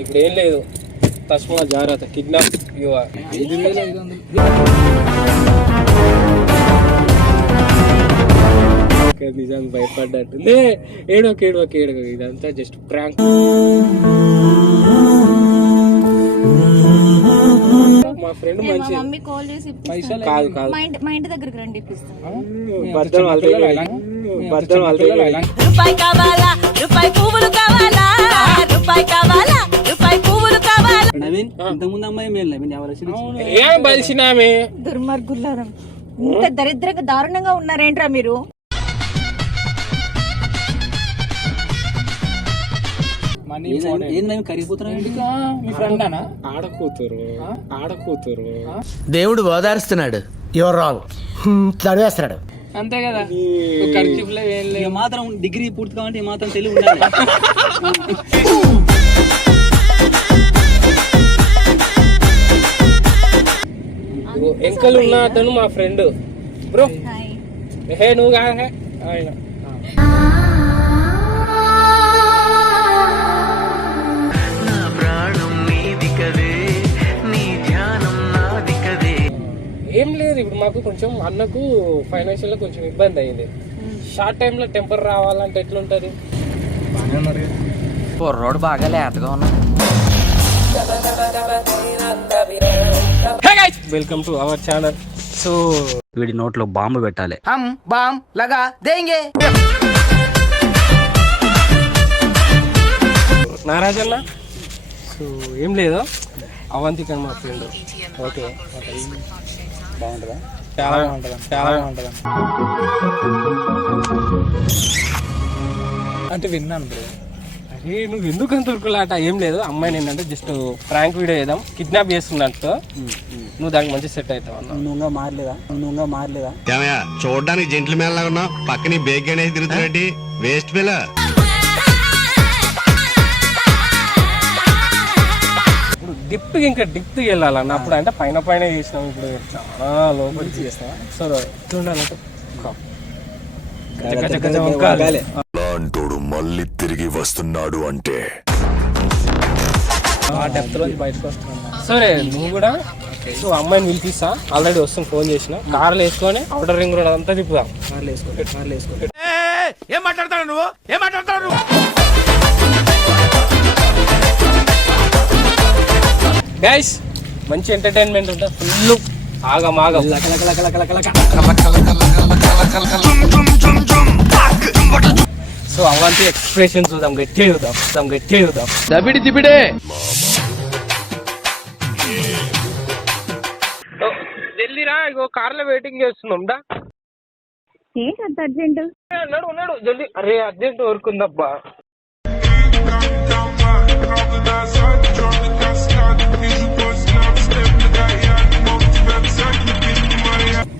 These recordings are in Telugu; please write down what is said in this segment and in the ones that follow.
ఇప్పుడు ఏం లేదు, తస్మా జాగ్రత్త, కిడ్నాప్ నిజంగా భయపడ్డట్టు. ఏడోకి ఇదంతా జస్ట్ ప్రాంక్. మా ఫ్రెండ్ మంచి కాదు మా ఇంటి దగ్గరికి రండి, నవీన్ ఇంతకుముందు అమ్మాయి ఏం బలిసినామే దుర్మార్గులారా, ఇంత దరిద్రంగా దారుణంగా ఉన్నారేంట్రా మీరు? ఆడకూతురు దేవుడు ఓదారుస్తున్నాడు. యువర్ రాంగ్, చదివేస్తున్నాడు అంతే కదా. మాత్రం డిగ్రీ పూర్తి కావాలంటే మాత్రం తెలివి ఉండాలి. ఎంకలు ఉన్న అతను మా ఫ్రెండ్ బ్రో. హే నువ్వు కాదు ఆయన. ఏం లేదు, ఇప్పుడు మాకు కొంచెం అన్నకు ఫైనాన్షియల్ గా కొంచెం ఇబ్బంది అయింది. షార్ట్ టైమ్ లో టెంపర్ రావాలంటే ఎట్లుంటది? రోడ్ బాగా లేతగా ఉన్నా. Welcome to our channel. So వీడి నోట్లో బాంబు పెట్టాలి. హమ్ బామ్ లగా దేంగే. నారాజన్న, సో ఏం లేదు, అవంతిక మా ఫ్రెండ్. ఓకే, బాగుంటుందా? చాలా బాగుంటుంది అంటే విన్నాను బ్రో. అరే నువ్వు ఎందుకు అంత ఉరుకులాట? ఏం లేదు, అమ్మాయిని ఏంటంటే జస్ట్ ప్రాంక్ వీడియో చేద్దాం, కిడ్నాప్ చేస్తున్నట్టు. నువ్వు దానికి మంచి సెట్ అవుతావు అన్న. నువ్వుగా మారలేదా? చూడడానికి జెంట్లు మేళ ఉన్నా, పక్కన బేగ్ అనేది తిరుగుతున్నట్టు వేస్ట్ పిల్ల. ఇప్పుడు డిప్కి ఇంకా డిప్కి వెళ్ళాలన్న. అప్పుడు అంటే పైన చేసినాం, ఇప్పుడు చాలా లోపలికి చేస్తాం. సో చూడాలంటే లాంటోడు మళ్ళీ తిరిగి వస్తున్నాడు అంటే డెప్త్ లో బయటకు వస్తున్నాను. సరే నువ్వు కూడా, సో అమ్మాయిని పిలిపిస్తా, ఆల్రెడీ వస్తుంది, ఫోన్ చేసిన. కార్లు వేసుకొని అవుటర్ రింగ్ రోడ్ అంతా తిప్పుదాం. ఏం మాట్లాడతాడు నువ్వు? గైస్ మంచి ఎంటర్టైన్మెంట్ ఉంటుంది, ఫుల్ ఆగమాగం. సో అవంతి ఎక్స్ప్రెషన్ చూద్దాం, గట్టిగా చూద్దాం. దబిడి దిబిడే. జల్దీరా, ఇగో కార్లో వెయిటింగ్ చేస్తున్నాం. దా ఏంటి అర్జెంట్? ఉన్నాడు జల్దీ. అరే అర్జెంట్ వర్క్ ఉందబ్బా.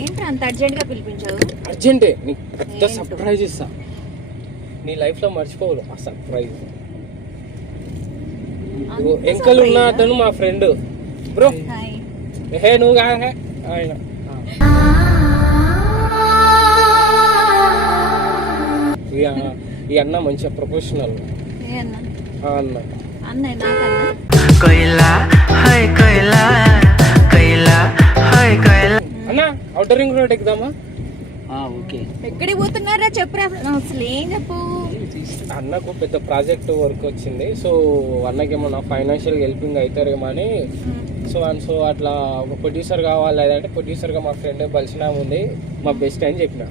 ఏంటి అంత అర్జెంట్ గా పిలిపించావు? అర్జెంటే, నీకు పెద్ద సర్ప్రైజ్ ఇస్తా, నీ లైఫ్ లో మర్చిపోవు ఆ సర్ప్రైజ్. ఎంకలు ఉన్న అతను మా ఫ్రెండ్ బ్రో. హే నువ్వు కాదు ఆయన. ఈ అన్న మంచిగా ప్రొఫెషనల్ అన్న. అన్న అవుటర్ రింగ్ రోడ్ ఎక్కుదామా? ఎక్కడికి పోతున్నారా చెప్పరా, అసలు ఏం చెప్పు. అన్నకు పెద్ద ప్రాజెక్ట్ వర్క్ వచ్చింది, సో అన్నకి ఏమన్నా ఫైనాన్షియల్ హెల్పింగ్ అవుతారేమో అని. సో అట్లా ఒక ప్రొడ్యూసర్ కావాలి, లేదంటే ప్రొడ్యూసర్గా మా ఫ్రెండ్ బలిసినా ఉంది, మా బెస్ట్ అని చెప్పిన.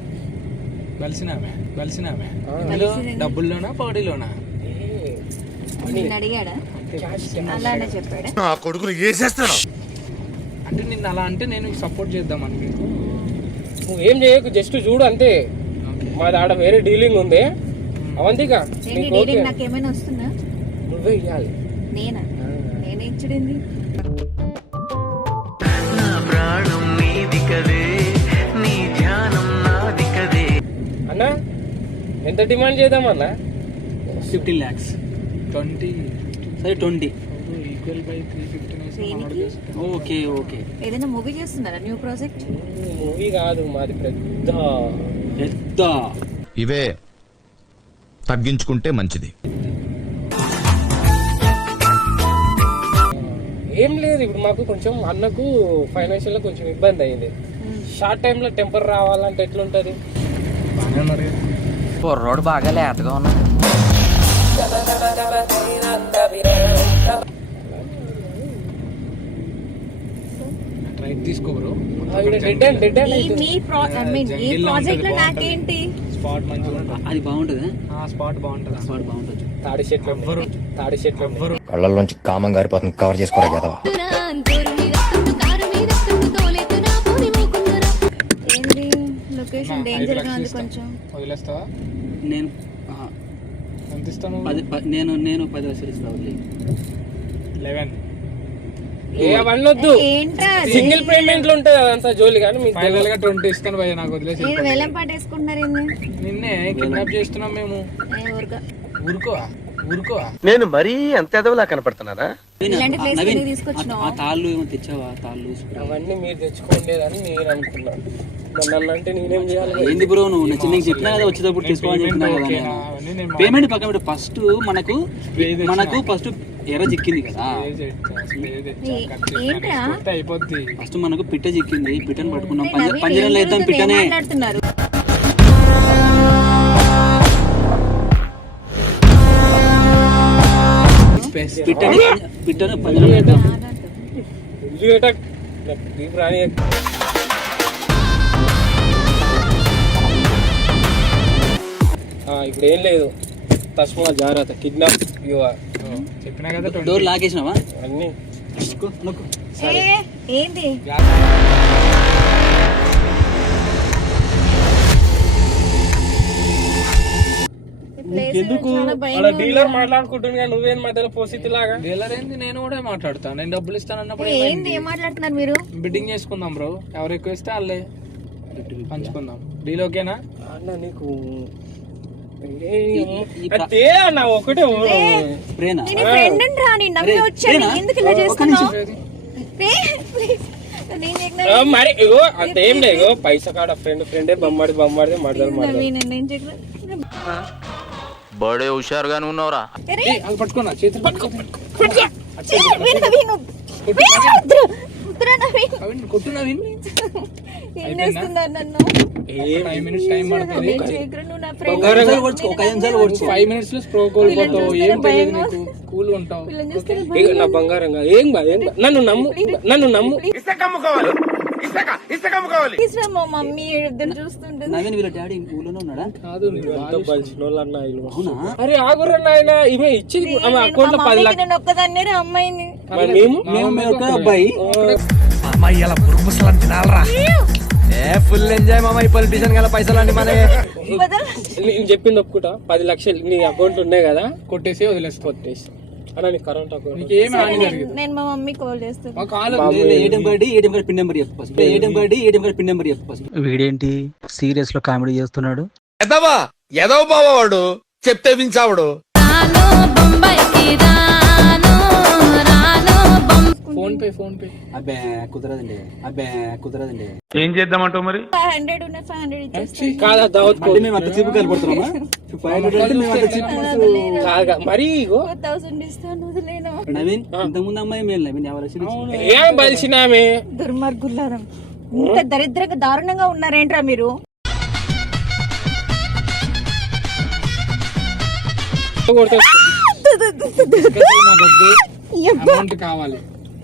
బలిసినామే డబ్బుల్లోనా పౌడీలోనా? అడిగాడా? అలానే చెప్పాడా? నా కొడుకులు వేసేస్తాను అంటే నిన్న అలా అంటే నేను సపోర్ట్ చేద్దాం అని. నువ్వేం చేయకు, జస్ట్ చూడు అంతే. మాది ఆడ వేరే డీలింగ్ ఉంది. అవంతిక నాకేమైనా వస్తుందా? నువ్వే ఇవ్వాలి. నేనే ఇచ్చడింది. అన్నా ఎంత డిమాండ్ చేద్దామన్నా? 15 lakhs. 20 సరే 20 ఈక్వల్ బై 350. ఓకే ఏదైనా మూవీ చేస్తున్నారా? New project? మూవీ కాదు, మాది పెద్ద ఇవే తగ్గించుకుంటే మంచిది. ఏం లేదు, ఇప్పుడు మాకు కొంచెం అన్నకు ఫైనాన్షియల్ గా కొంచెం ఇబ్బంది అయింది. షార్ట్ టైమ్ లో టెంపర్ రావాలంటే ఎట్లుంటది? కుర్రోడు బాగా లేతగా ఉన్నాడు. రైట్ తీసుకో బ్రో. మీ ప్రాజెక్ట్ లో నాకేంటి? స్పాట్ మంచిగా ఉంటుంది. అది బాగుంటుంది. స్పాట్ బాగుంటుంది. స్పాట్ బాగుంటుంది. తాడి చెట్లు కళ్ళల్లోంచి కామం గారిపోతుంది, కవర్ చేసుకోరా కదా. ఏంది లొకేషన్ డేంజర్ గా ఉంది కొంచెం. వదిలేస్తావా? నేను ఎంత ఇస్తాను? నేను 10 లక్షలు ఇస్తాను. 11 అవన్నీ వద్దు, ఏంట్రా సింగిల్ పేమెంట్లు ఉంటుంది అదంతా జోలి. కానీ మీకు ఫైనల్ గా 20 ఇస్తాను భయ్య, నాకు వదిలేసి. వేలం పాటేసుకుంటున్నారు నిన్నే కిడ్నాప్ చేస్తున్నాం మేము. ఊరుకో. నేను మరీ అంత ఎదవలా కనపడుతున్నారా? ఇలాంటి ప్లేస్ కి తీసుకొచ్చినావు. ఆ తాళ్ళు ఏమో తెచ్చావా? తాళ్ళు అవన్నీ మీరు తెచ్చుకోలేదని నేను అనుకున్నాను. నన్ను అంటే నేనేం చేయాలి? ఏంది బ్రో నువ్వు? నేను చిన్నగా చెప్పినా కదా వచ్చేటప్పుడు తీసుకోవాలని చెప్పినా కదా. పేమెంట్ పక్కన పెట్టి మనకు ఫస్ట్ ఎర్ర చిక్కింది కదా. ఏంట్రా అయిపోద్ది. ఫస్ట్ మనకు పిట్ట చిక్కింది, పిట్టని పట్టుకున్నాం. పంజరంలో వేద్దాం పిట్టనే. మాట్లాడుతున్నారు పిట్టను పంజరంలో వేద్దాం. ఇప్పుడు ఏం లేదు, తస్మా జాగ్రత్త, కిడ్నాప్ చెప్పినా కదా. డోర్ లాగేసినావా అన్ని? ఏంది ఎందుకు డీలర్ మాట్లాడుకుంటున్నా, నువ్వేం మధ్యలో పోసితి లాగా? డీలర్ ఏంది? నేను కూడా మాట్లాడతాను. నేను డబ్బులు ఇస్తాను అన్నప్పుడు ఏంది ఏం మాట్లాడుతున్నారు మీరు? బిడ్డింగ్ చేసుకుందాం బ్రో. ఎవరు ఎక్కువ ఇస్తే వాళ్ళే పంచుకుందాం. డీల్ ఓకేనా అన్న? నీకు అన్న ఒకటే ప్రేనా? నేను ఫ్రెండ్ అని రా, నేను నమ్మి వచ్చాను. ఎందుకు ఇలా చేస్తున్నావు? మరి ఇగో అంతేం లేదు, పైసా కాడ ఫ్రెండే బొమ్మడిదే మడదలు బడే హుషారుగానే ఉన్నావురా. పట్టుకున్నా చేతులు కొట్టు నవీన్. నన్ను 5 minutes టైం పడుతుంది. ఒక 5 minutes లో స్ప్రో కోల్పోతావు. ఏం తెలియదు నీకు, కూల్ ఉంటావు. నా బంగారం ఏం నన్ను నమ్ము. మా మమ్మీ చూస్తుంటుంది. నవీన్ వీళ్ళ డాడీ ఊళ్ళోనే ఉన్నాడా? కాదు, అరే ఆగురన్న ఆయన ఇవే ఇచ్చింది అకౌంట్ లో 10 లక్షలు. నేను ఒక్కదాన్నే అమ్మాయిని. మేము అబ్బాయి ఫుల్ ఎంజాయ్ మామ. పొలిటీషియన్ గల పైసలు అన్ని మన. నేను చెప్పింది ఒప్పుకుంటా, 10 లక్షలు నీ అకౌంట్ ఉన్నాయి కదా, కొట్టేసి వదిలేస్తా. అలా నీ కరెంట్ అకౌంట్. నేను మా మమ్మీ కాల్ చేస్తాను. ఏటీఎం కార్డు పిన్ నెంబర్ చెప్పు first. ATM card pin number చెప్పు ఫస్ట్. వీడేంటి సీరియస్ లో కామెడీ చేస్తున్నాడు? ఎదవ బావాడు చెప్తే వించావుడు. Phone pay. అబ్బే కుదరదండి. ఏం చేద్దామంటావు మరి? 500 ఉన్నాయి, 500 ఇచ్చేస్తాను. కాదా దావత్ అంటే మేము అంత చిప్పు కనపడుతున్నామా? 500 అంటే మేము అంత చిప్పు కాగా మరి. 1000 ఇస్తాను, వదిలేను. నవీన్ ఇంతకుముందు అమ్మాయి మేము నవీన్ ఎవరు ఏం బలిసినామే? దుర్మార్గులారం, ఇంత దరిద్రంగా దారుణంగా ఉన్నారేంట్రా మీరు? అమౌంట్ కావాలి,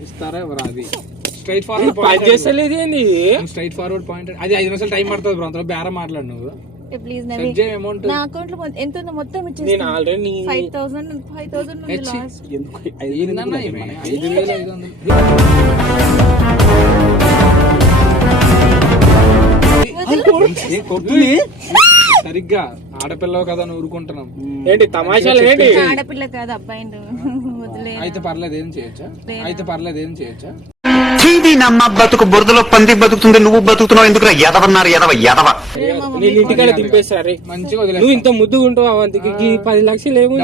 ఇస్తారా ఎవరు? అది స్ట్రైట్ ఫార్వర్డ్ చేస్తలేదు ఏంది? Straight forward point. అది 5 నిమిషాలు టైం పడుతుంది బ్రో. అంతలో బేరం మాట్లాడు నువ్వు. ప్లీజ్ అమౌంట్ నా అకౌంట్ లో ఎంత ఉందో మొత్తం నేను ఇచ్చేస్తాను. ఆల్రెడీ 5000 ఉంది లాస్ట్. ఎందుకు 5,500? సరిగ్గా ఆడపిల్లవు కదా నువ్వు ఊరుకుంటున్నాం. ఏంటి తమాషాలు ఏంటి? ఆడపిల్ల కాదు, అబ్బాయి. వదిలే. అయితే పర్లేదు, ఏం చేయొచ్చా? నమ్మ బతుకు బురదలో పంది బతుకుతుంది, నువ్వు బతుకుతున్నావు ఎందుకు? ఎదవన్నారు ఎదవ. నేను ఇంటికాడ దింపేస్తారే. మంచిగా నువ్వు ఇంత ముద్దుగా ఉంటావు అవంతికి. 10 లక్షలు ఏమో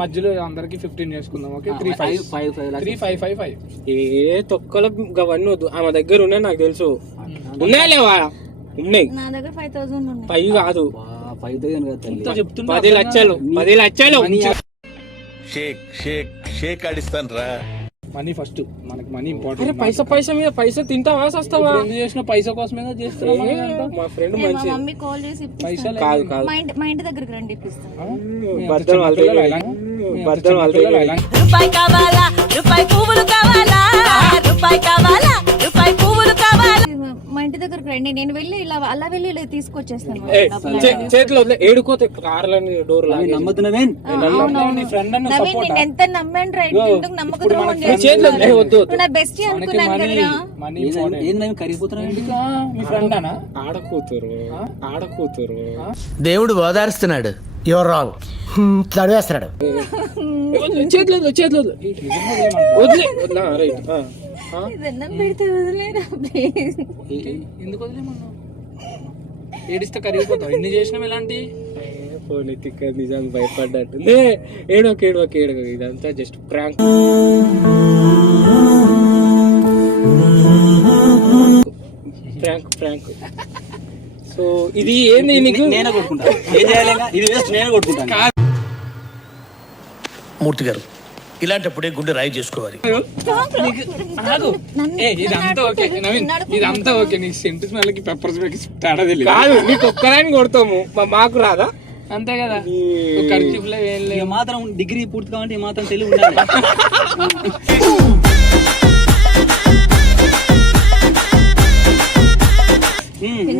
మధ్యలో అందరికి 15 చేసుకుందాం. ఓకే, 3,555. ఏ తొక్కల అవన్నీ వద్దు. ఆమె దగ్గర ఉన్నాయి, నాకు తెలుసు. ఉన్నాయా లేవా? ఉన్నాయి. నా దగ్గర 5000 ఉన్నాయి. 5 కాదు, 5,000 కదా తల్లి. చెప్తున్నా 10 లక్షలు 10 లక్షలు షేక్ షేక్ షేక్ ఆడిస్తాను రా. మనీ ఫస్ట్, మనకి మనీ అరే ఇంపార్టెంట్. పైసా మీద పైసా తింటావా సస్తావా? ఎందుకు చేసిన పైసా కోసమే చేస్తున్నా. మా ఫ్రెండ్ మా మంచి మమ్మీ కాల్ చేసి పైసలు కాదు కాదు మా ఇంటి దగ్గరికి రండి ఇప్పిస్తాను. బర్దన్ వాళ్ళ రూపాయి కావాలా రూపాయి పువ్వులు కావాలా రూపాయి కావాలా రూపాయి పువ్వులు కావాలా. మా ఇంటి దగ్గరికి రండి, నేను వెళ్ళి అలా వెళ్ళి ఇలా తీసుకొచ్చేస్తాను. చేతిలో ఏడుకోతే కార్లని డోర్ లాగే నమ్ముతున్నావే నీ ఫ్రెండ్ అన్న నవీన్, సపోర్ట్. నేను ఎంత నమ్మాను రైట్, ఎందుకు నమ్మక ద్రోహం చేతిలో చేస్తున్నావు? వద్దు నువ్వు నా బెస్టీ అనుకున్నాను కదరా. మనీ ఏంది కరిగిపోతున్నావు ఎందుకు? మీ ఫ్రెండ్ అనా? ఆడకూతురు దేవుడు ఓదారుస్తున్నాడు. Your wrong. చదివేస్తున్నాడు. చేతిలో వదిలే రైట్ దండం పెడితే వదిలేరా ప్లీజ్. ఎందుకు వదిలేమన్నావు? ఏడిస్తే కరిగిపోతావు. ఎన్ని చేసినాం ఇలాంటి. పోనీ తిక్క నిజానికి భయపడ్డట్టు ఏడోక ఇదంతా జస్ట్ ప్రాంక్. సో ఇది ఏంది నీకు? నేనే కొట్టుకుంటా. ఏం చేయాలి? ఇది వేస్ట్, నేనే కొట్టుకుంటాను. మూర్తి గారు ఇలాంటప్పుడే గుండె రాయి చేసుకోవాలి. ఇదంతా ఓకే నవీన్, ఇదంతా ఓకే. నీ సెంటు స్మెల్ కి పెప్పర్ స్మెల్ కి తేడా తెలియదు. కాదు నీకు ఒక్కదాన్ని కొడతాము, మాకు రాదా? అంతే కదా. మాత్రం డిగ్రీ పూర్తి కావాలంటే ఈ మాత్రం తెలివి ఉండాలి.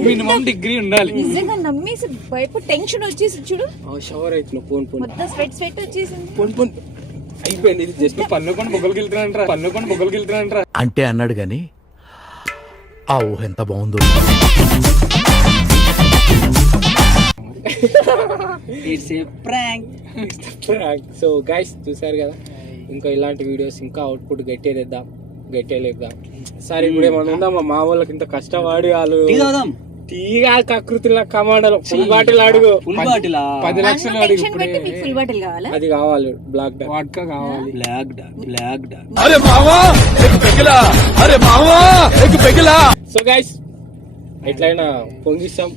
మినిమం డిగ్రీ ఉండాలి. నిజంగా నమ్మేసి భయపడి టెన్షన్ వచ్చేసి చూడు, షవర్ అవుతున్నావు పోన్ మొత్తం స్వెట్ వచ్చేసింది. పోన్ అయిపోయింది. ఇది జస్ట్ పన్నుకొని బొగ్గలకి వెళ్తున్నానంటారా. అంటే అన్నాడు గాని ఆ ఊహ ఎంత బాగుందో. It's a prank. So guys చూసారు కదా, ఇంకా ఇలాంటి వీడియోస్ ఇంకా అవుట్పుట్ గట్టిగా లేద్దాం. సరే ఇప్పుడు ఏమన్నా ఉందా? మా వాళ్ళకి ఇంత కష్టపడి వాళ్ళు టీగా కకృతిలా కమాండలు ఫుల్ బాటిల్ అడుగు. ఫుల్ బాటిల్ 10 లక్షలు అడుగు. టెన్షన్ పెట్టి మీకు ఫుల్ బాటిల్ కావాలా? అది కావాలి, బ్లాక్ వాడ్కా కావాలి. Black dog. అరే మావా సో గైస్ ఎట్లయినా పొంగిస్తాం.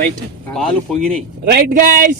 రైట్ పాలు పొంగినాయి. Right guys.